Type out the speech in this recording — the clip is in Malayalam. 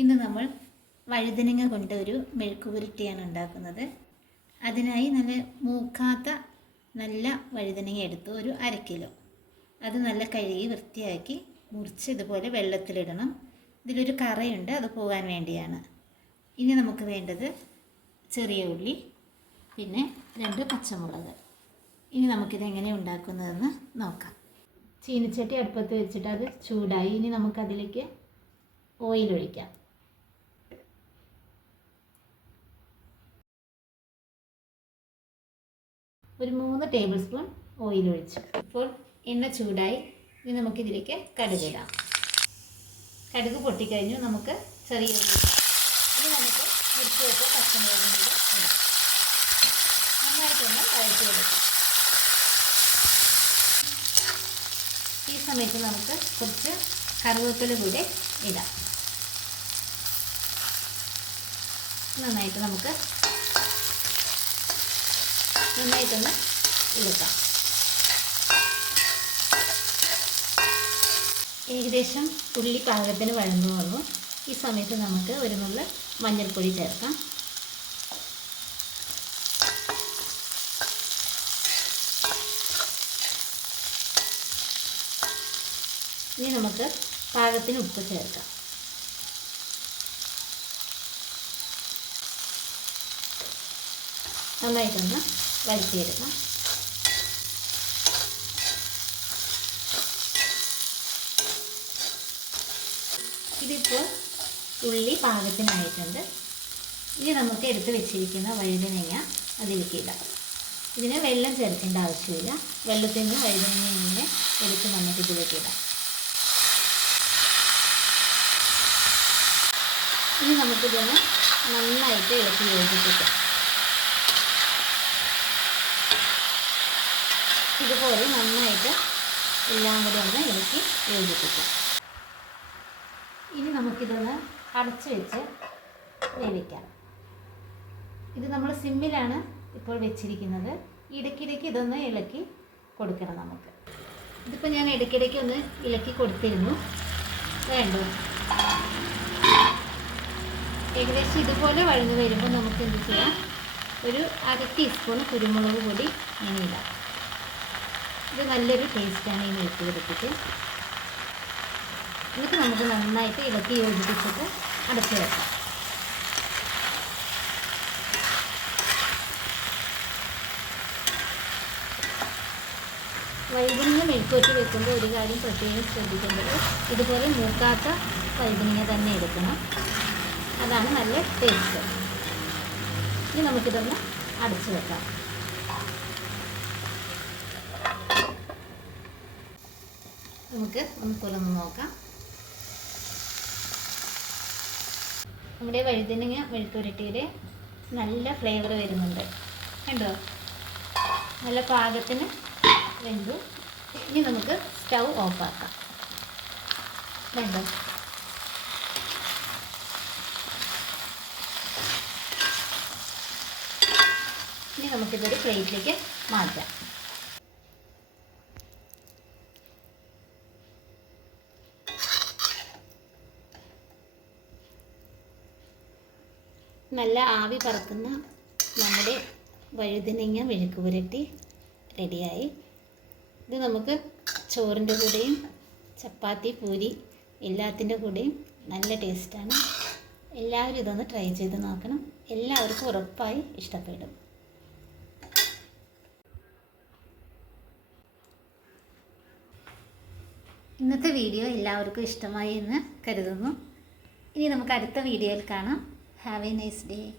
ഇന്ന് നമ്മൾ വഴുതനങ്ങ കൊണ്ട് ഒരു മെഴുക്ക് പുരട്ടിയാണ് ഉണ്ടാക്കുന്നത്. അതിനായി നല്ല മൂക്കാത്ത നല്ല വഴുതനങ്ങ എടുത്തു ഒരു അര കിലോ. അത് നല്ല കഴുകി വൃത്തിയാക്കി മുറിച്ച് ഇതുപോലെ വെള്ളത്തിലിടണം. ഇതിലൊരു കറയുണ്ട് അത് പോകാൻ വേണ്ടിയാണ്. ഇനി നമുക്ക് വേണ്ടത് ചെറിയ ഉള്ളി പിന്നെ രണ്ട് പച്ചമുളക്. ഇനി നമുക്കിത് എങ്ങനെ ഉണ്ടാക്കുന്നതെന്ന് നോക്കാം. ചീനിച്ചട്ടി അടുപ്പത്ത് വെച്ചിട്ട് അത് ചൂടായി. ഇനി നമുക്കതിലേക്ക് ഓയിൽ ഒഴിക്കാം. ഒരു മൂന്ന് ടേബിൾ സ്പൂൺ ഓയിൽ ഒഴിച്ച്. ഇപ്പോൾ എണ്ണ ചൂടായി ഇനി നമുക്കിതിലേക്ക് കടുകിടാം കടുക് പൊട്ടിക്കഴിഞ്ഞു നമുക്ക് ചെറിയ. ഇനി നമുക്ക് മുറിച്ച് പച്ചമുളകും കൂടി നന്നായിട്ടൊന്ന് വഴറ്റിയെടുക്കാം ഈ സമയത്ത് നമുക്ക് കുറച്ച് കറിവേപ്പില കൂടെ ഇടാം. നന്നായിട്ട് നമുക്ക് നന്നായിട്ടൊന്ന് ഇളക്കാം ഏകദേശം ഉള്ളി പാകത്തിന് വഴന്നു വന്നു ഈ സമയത്ത് നമുക്ക് ഒരു നുള്ള മഞ്ഞൾപ്പൊടി ചേർക്കാം. ഇനി നമുക്ക് പാകത്തിന് ഉപ്പ് ചേർക്കാം. നന്നായിട്ടൊന്ന് വഴറ്റിയെടുക്കാം ഇതിപ്പോൾ ഉള്ളി പാകത്തിനായിട്ടുണ്ട്. ഇനി നമുക്ക് എടുത്ത് വെച്ചിരിക്കുന്ന വഴുതനങ്ങ അതിലേക്ക് ഇടാം. ഇതിന് വെള്ളം ചേർക്കേണ്ട ആവശ്യമില്ല. വെള്ളത്തിൽ നിന്ന് വഴുതനങ്ങ ഇങ്ങനെ എടുത്ത് നമുക്ക് ഇതിലേക്ക് ഇടാം. ഇനി നമുക്കിതൊന്ന് നന്നായിട്ട് ഇളക്കി യോജിപ്പിക്കാം. ഇതുപോലെ നന്നായിട്ട് എല്ലാം കൂടി ഒന്ന് ഇളക്കി യോജിപ്പിക്കാം. ഇനി നമുക്കിതൊന്ന് അടച്ച് വെച്ച് വേവിക്കാം. ഇത് നമ്മൾ സിമ്മിലാണ് ഇപ്പോൾ വെച്ചിരിക്കുന്നത്. ഇടയ്ക്കിടയ്ക്ക് ഇതൊന്ന് ഇളക്കി കൊടുക്കണം നമുക്ക്. ഇതിപ്പോൾ ഞാൻ ഇടയ്ക്കിടയ്ക്ക് ഒന്ന് ഇളക്കി കൊടുത്തിരുന്നു. വേണ്ടോ? ഏകദേശം ഇതുപോലെ വഴന്നു വരുമ്പോൾ നമുക്ക് എന്ത് ചെയ്യാം? ഒരു അര ടീസ്പൂൺ കുരുമുളക് പൊടി ഇനി ഇടാം. ഇത് നല്ലൊരു ടേസ്റ്റാണ് ഈ മെഴുക്ക് പുരട്ടിക്ക് എന്നിട്ട് നമുക്ക് നന്നായിട്ട് ഇളക്കി യോജിപ്പിച്ചിട്ട് അടച്ചു വെക്കാം. വഴുതനങ്ങ മെഴുക്കോറ്റി വെക്കുമ്പോൾ ഒരു കാര്യം പ്രത്യേകം ശ്രദ്ധിക്കേണ്ടത് ഇതുപോലെ മൂക്കാത്ത വഴുതനങ്ങ തന്നെ എടുക്കണം. അതാണ് നല്ല ടേസ്റ്റ് ഇനി നമുക്കിതൊന്ന് അടച്ചു വെക്കാം. നമുക്ക് ഒന്ന് പുലർന്ന് നോക്കാം. നമ്മുടെ വഴുതനങ്ങ വെളുത്തുരട്ടിയിൽ നല്ല ഫ്ലേവർ വരുന്നുണ്ട്. കണ്ടോ? നല്ല പാകത്തിന് വെന്തു. ഇനി നമുക്ക് സ്റ്റൗ ഓഫാക്കാം കണ്ടോ? ഇനി നമുക്കിതൊരു പ്ലേറ്റിലേക്ക് മാറ്റാം. നല്ല ആവി പറക്കുന്ന നമ്മുടെ വഴുതനങ്ങ മെഴുക്ക് പുരട്ടി റെഡിയായി. ഇത് നമുക്ക് ചോറിന്റെ കൂടെയും ചപ്പാത്തി പൂരി എല്ലാത്തിന്റെ കൂടെയും നല്ല ടേസ്റ്റാണ്. എല്ലാവരും ഇതൊന്ന് ട്രൈ ചെയ്ത് നോക്കണം. എല്ലാവർക്കും ഉറപ്പായി ഇഷ്ടപ്പെടും. ഇന്നത്തെ വീഡിയോ എല്ലാവർക്കും ഇഷ്ടമായി എന്ന് കരുതുന്നു. ഇനി നമുക്ക് അടുത്ത വീഡിയോയിൽ കാണാം. Have a nice day.